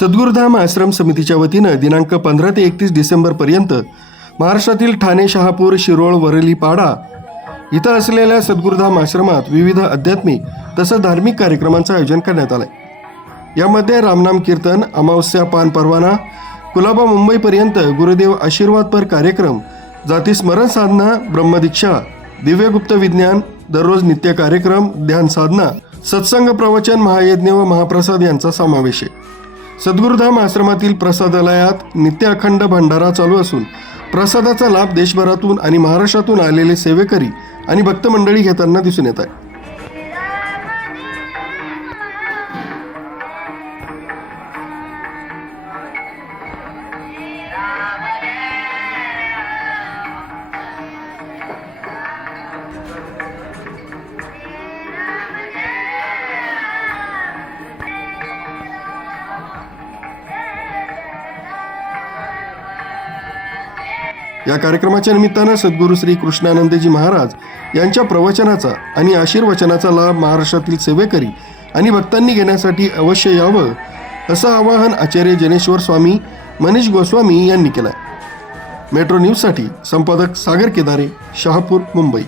सद्गुरुधाम आश्रम समितीच्या वतीनं दिनांक 15 ते 31 डिसेंबरपर्यंत महाराष्ट्रातील ठाणे, शहापूर, शिरोळ, वरळी, पाडा इथं असलेल्या सद्गुरुधाम आश्रमात विविध आध्यात्मिक तसंच धार्मिक कार्यक्रमांचं आयोजन करण्यात आलं. यामध्ये रामनाम कीर्तन, अमावस्या पान परवाना, कुलाबा मुंबईपर्यंत गुरुदेव आशीर्वादपर कार्यक्रम, जाती स्मरण साधना, ब्रह्मदीक्षा, दिव्यगुप्त विज्ञान, दररोज नित्य कार्यक्रम, ध्यान साधना, सत्संग, प्रवचन, महायज्ञ व महाप्रसाद यांचा समावेश आहे. सद्गुरुधाम आश्रमातील प्रसादालयात नित्य अखंड भंडारा चालू असून प्रसादाचा लाभ देशभरातून आणि महाराष्ट्रातून आलेले सेवेकरी आणि भक्त मंडळी घेताना दिसून येत आहे. या कार्यक्रमाच्या निमित्तानं सद्गुरू श्री कृष्णानंदजी महाराज यांच्या प्रवचनाचा आणि आशीर्वचनाचा लाभ महाराष्ट्रातील सेवेकरी आणि भक्तांनी घेण्यासाठी अवश्य यावं असं आवाहन आचार्य जनेश्वर स्वामी मनीष गोस्वामी यांनी केलं आहे. मेट्रो न्यूजसाठी संपादक सागर केदारे, शहापूर, मुंबई.